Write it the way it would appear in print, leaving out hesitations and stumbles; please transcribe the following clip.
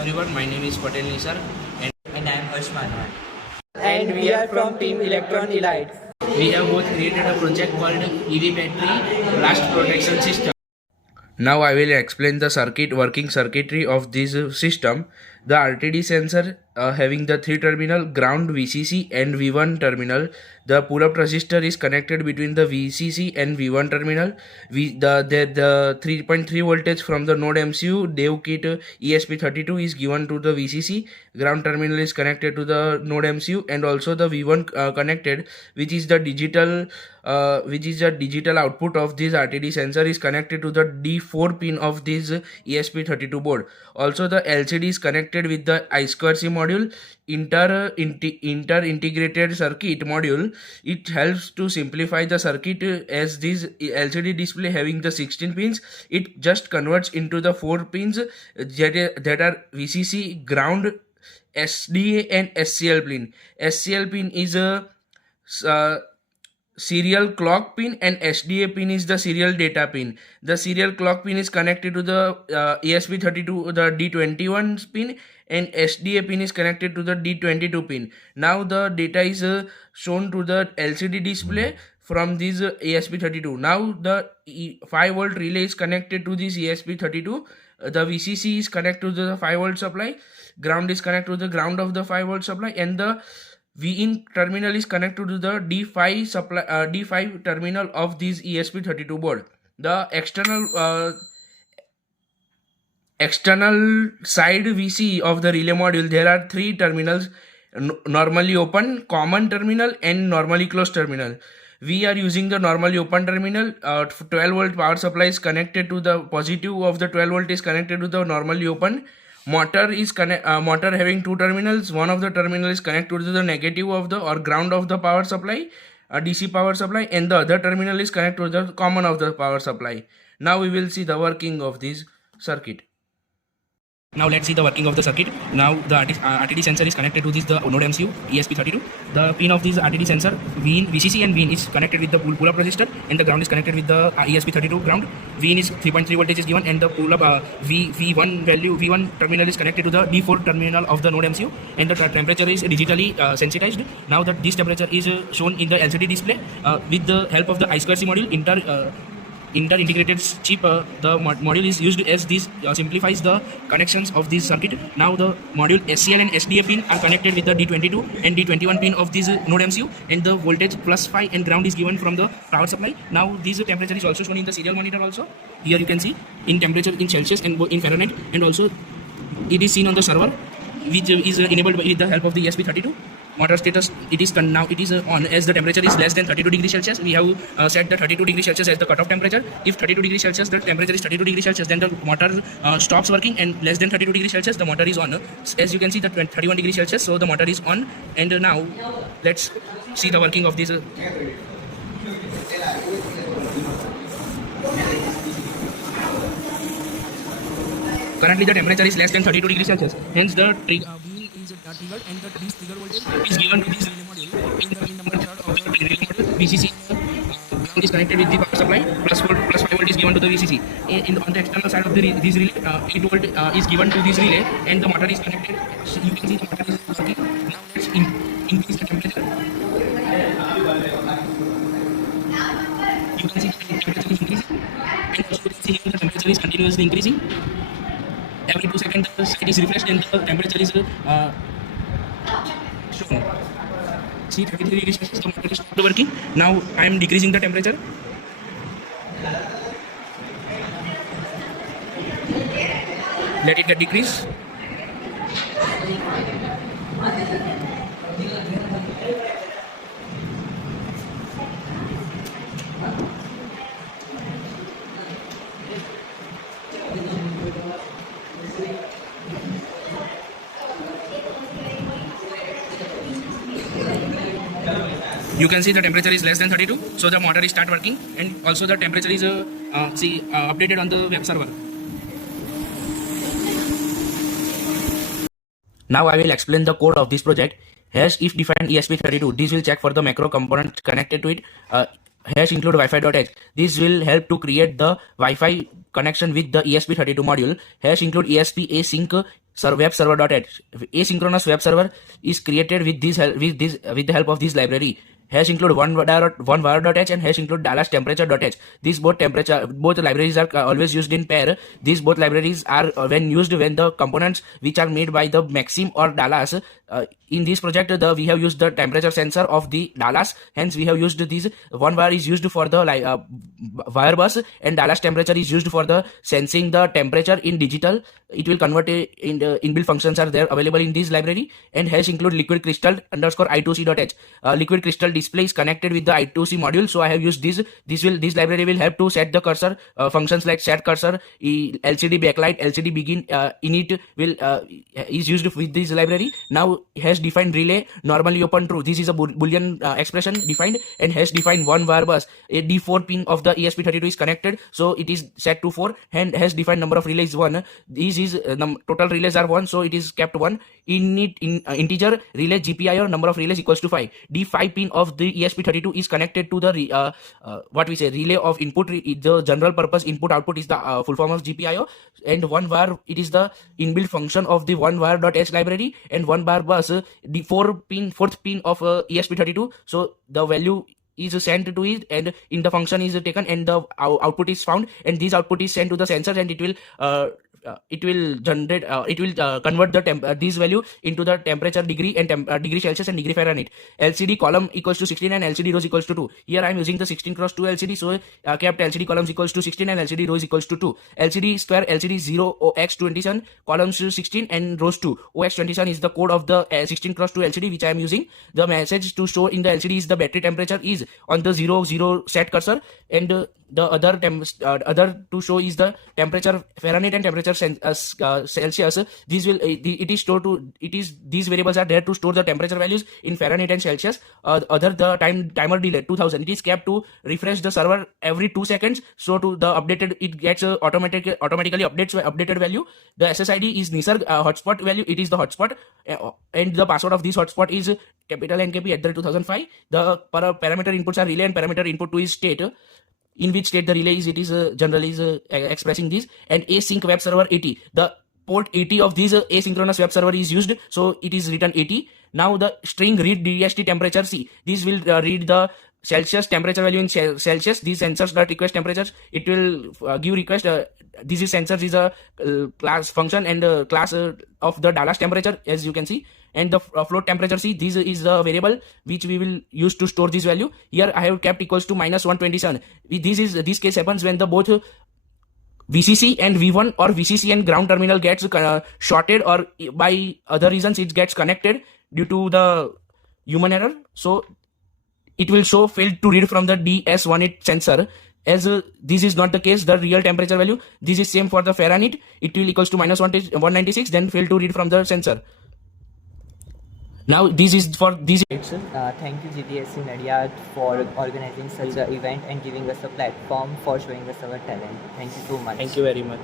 everyone, my name is Patel Nisar And I am Harsh Manwar. And we are from Team Electron Elite. we have both created a project called EV Battery Blast Protection System. Now I will explain the working circuitry of this system. The RTD sensor having the 3 terminal ground VCC and V1 terminal. The pull-up resistor is connected between the VCC and V1 terminal. The 3.3 voltage from the node MCU dev kit ESP32 is given to the VCC. Ground terminal is connected to the node MCU, and also the V1 connected, which is the digital output of this RTD sensor, is connected to the D4 pin of this ESP32 board. Also the LCD is connected with the I2C module, integrated circuit module. It helps to simplify the circuit, as this LCD display having the 16 pins, it just converts into the 4 pins that are VCC, ground, SDA and SCL pin. SCL pin is a serial clock pin, and SDA pin is the serial data pin. The serial clock pin is connected to the ESP32, the D21 pin, and SDA pin is connected to the D22 pin. Now the data is shown to the LCD display from this ESP32. Now the 5 volt relay is connected to this ESP32. The VCC is connected to the 5 volt supply, ground is connected to the ground of the 5 volt supply, and the V-in terminal is connected to the D5 terminal of this ESP32 board. The external side VC of the relay module, there are 3 terminals: normally open, common terminal, and normally closed terminal. We are using the normally open terminal. 12 volt power supply is connected to the positive of the 12 volt is connected to the normally open. Motor having 2 terminals. One of the terminal is connected to the negative of the or ground of the power supply, DC power supply, and the other terminal is connected to the common of the power supply. Now we will see the working of this circuit. Now let's see the working of the circuit. Now the RTD sensor is connected to this the node MCU ESP32. The pin of this RTD sensor, VCC and VIN, is connected with the pull-up resistor, and the ground is connected with the ESP32 ground. VIN is 3.3 voltage is given, and the pull-up V1 terminal is connected to the D4 terminal of the node MCU, and the temperature is digitally sensitized. Now that this temperature is shown in the LCD display with the help of the I2C module inter-integrated chip. The module is used as this simplifies the connections of this circuit. Now the module SCL and SDA pin are connected with the D22 and D21 pin of this node MCU, and the voltage +5 and ground is given from the power supply. Now this temperature is also shown in the serial monitor also. Here you can see in temperature in Celsius and in Fahrenheit, and also it is seen on the server, which is enabled with the help of the ESP32. Motor status, it is on as the temperature is less than 32 degrees Celsius. We have set the 32 degrees Celsius as the cutoff temperature. If 32 degrees Celsius, the temperature is 32 degrees Celsius, then the motor stops working, and less than 32 degrees Celsius, the motor is on. As you can see, the 31 degrees Celsius, so the motor is on. And now let's see the working of this. Currently the temperature is less than 32 degrees Celsius. Hence the wheel is triggered, and this trigger voltage is given to this relay module. In the method of the relay module, VCC ground is connected with the power supply. +5 volt is given to the VCC. On the external side of this relay, 8 volt is given to this relay, and the motor is connected. So you can see the motor is working. Now let's increase the temperature. You can see the temperature is increasing, and also you can see the temperature is continuously increasing. Every 2 seconds the site is refreshed and the temperature is shown. See, 33 degrees Celsius, the motor is stopped working. Now I am decreasing the temperature. Let it get decrease. You can see the temperature is less than 32, so the motor is start working, and also the temperature is updated on the web server. Now I will explain the code of this project. If defined ESP32, this will check for the macro component connected to it. Include Wi-Fi.h. This will help to create the Wi-Fi connection with the ESP32 module. Include ESP async web server.h. Asynchronous web server is created with the help of this library. Hash include one var.h and hash include Dallas temperature.h. These both libraries are always used in pair. These both libraries are when used when the components which are made by the Maxim or Dallas. In this project, we have used the temperature sensor of the Dallas. Hence, we have used these. One var is used for the wire bus, and Dallas temperature is used for the sensing the temperature in digital. It will convert it in the inbuilt functions are there available in this library. And hash include liquid crystal underscore I2C.h. Liquid crystal display is connected with the I2C module. So I have used this. This library will help to set the cursor functions like set cursor, LCD backlight, LCD begin, init will is used with this library. Now hash defined relay normally open true. This is a boolean expression defined, and hash defined one var bus. A D4 pin of the ESP32 is connected, so it is set to 4. And hash defined number of relays 1. This is total relays are 1, so it is kept 1. Integer relay GPIO number of relays equals to 5. D5 pin of the ESP32 is connected to the relay of input. The general purpose input output is the full form of GPIO, and one var it is the inbuilt function of the one var.h library, and one bar bus the fourth pin of ESP32. So the value is sent to it, and in the function is taken, and the output is found, and this output is sent to the sensor, and it will convert the this value into the temperature degree and degree Celsius and degree Fahrenheit. LCD column equals to 16 and LCD rows equals to 2. Here I am using the 16 cross 2 LCD, so kept LCD columns equals to 16 and LCD rows equals to 2. LCD square LCD 0 OX27 columns 16 and rows 2. OX27 is the code of the 16 cross 2 LCD which I am using. The message to show in the LCD is the battery temperature is on the 0 set cursor, and the other to show is the temperature Fahrenheit and temperature Celsius. These variables are there to store the temperature values in Fahrenheit and Celsius. The timer delay 2000. It is kept to refresh the server every 2 seconds. So to the updated, it gets automatically updates updated value. The SSID is Nisarg hotspot value. It is the hotspot, and the password of this hotspot is capital NKP at the 2005. The parameter inputs are relay, and parameter input 2 is state. In which state the relay is, it is generally is expressing this. And async web server 80, the port 80 of this asynchronous web server is used, so it is written 80. Now the string read DST temperature C, this will read the Celsius temperature value in Celsius. These sensors that request temperatures, it will give request. This is sensors is a class function and class of the Dallas temperature, as you can see. And the float temperature C, this is the variable which we will use to store this value. Here I have kept equals to -127. This case happens when the both VCC and V1 or VCC and ground terminal gets shorted, or by other reasons it gets connected due to the human error. So it will show failed to read from the DS18 sensor. As this is not the case, the real temperature value, this is same for the Fahrenheit, it will equals to -196, then fail to read from the sensor. Now this is for these. Thank you GTSC Nadia for organizing such an event and giving us a platform for showing us our talent. Thank you so much. Thank you very much.